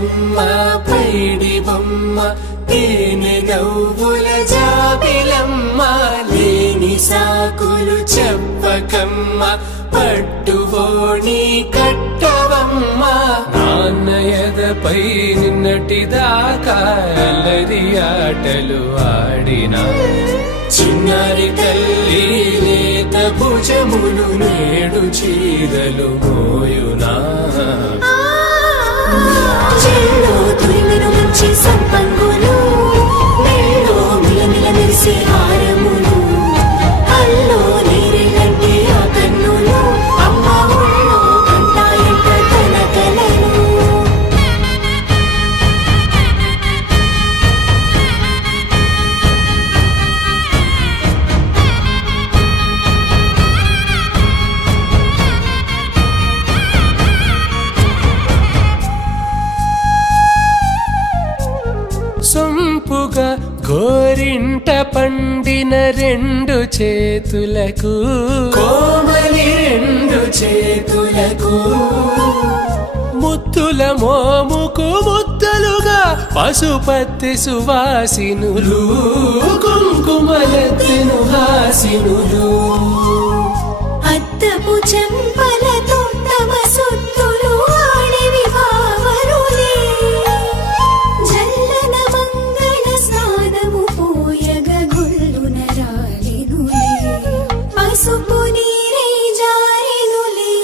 బుజ్జమ్మ పైడి బొమ్మ తేనె నవ్వుల జాబిలమ్మ లేని సాకులు చెప్పకమ్మ పట్టువోణి కట్టవమ్మ నాన్నయదపై నిన్నటిదాకా అల్లరి ఆటలు ఆడినా చిన్నారి తల్లి లేత భుజములు నేడు చీరలు మోయునా చెల్లో తురిమెను మంచి సంపంగులు మెల్లో మిలమిల మెరిసే హారములు అల్లో నీరెలంటే ఆ కన్నులు అమ్మ ఒళ్ళో కంటాయంట తన కలలు సొంపుగా గోరింట పండిన రెండు చేతులకు కోమలి రెండు చేతులకు ముత్తుల మోముకు ముద్దలుగా పశుపతి సువాసినులు కుంకుమలెత్తెను హాసినులు అద్దపు చెంపలతో తమ సొత్తులు ఆడివి బావరులే జల్లన మంగళ స్నానము పోయగ గుళ్ళున రాలినులే పసుపు నీరై జారినులే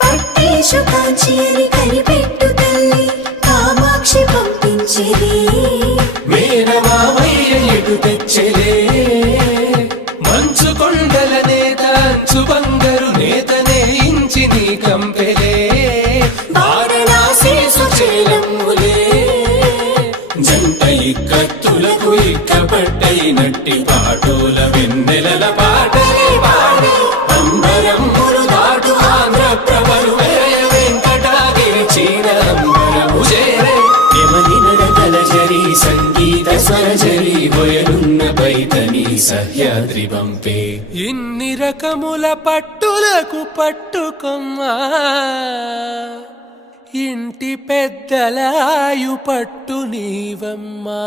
పట్టేషు కాంచి అని కనిపెట్టు తల్లి కామాక్షి పంపించేది మేనమామయ్య ఎటు తెచ్చలే మంచు కొండల నేత అంచు బంగారు నేతనే ఇంచి నీ కంపెలే వారణాసి సుచేలమ్ములే జంట ఇక్కత్తులకు ఇక్కపట్టైనట్టి పాటోల వెన్నెలల పాటలే పాడే అంబరమ్ములు దాటు ఆంధ్ర ప్రభలు వేయ వెంకటాగిరి చీర అంబరము చేరే యమని నడకల జరి సంగీత స్వరజరి బొయలున్న బైతని సహ్యాద్రి పంపే ఇన్ని రకముల పట్టులకు పట్టుకొమ్మా ఇంటి పెద్దలాయు పట్టు నీవమ్మా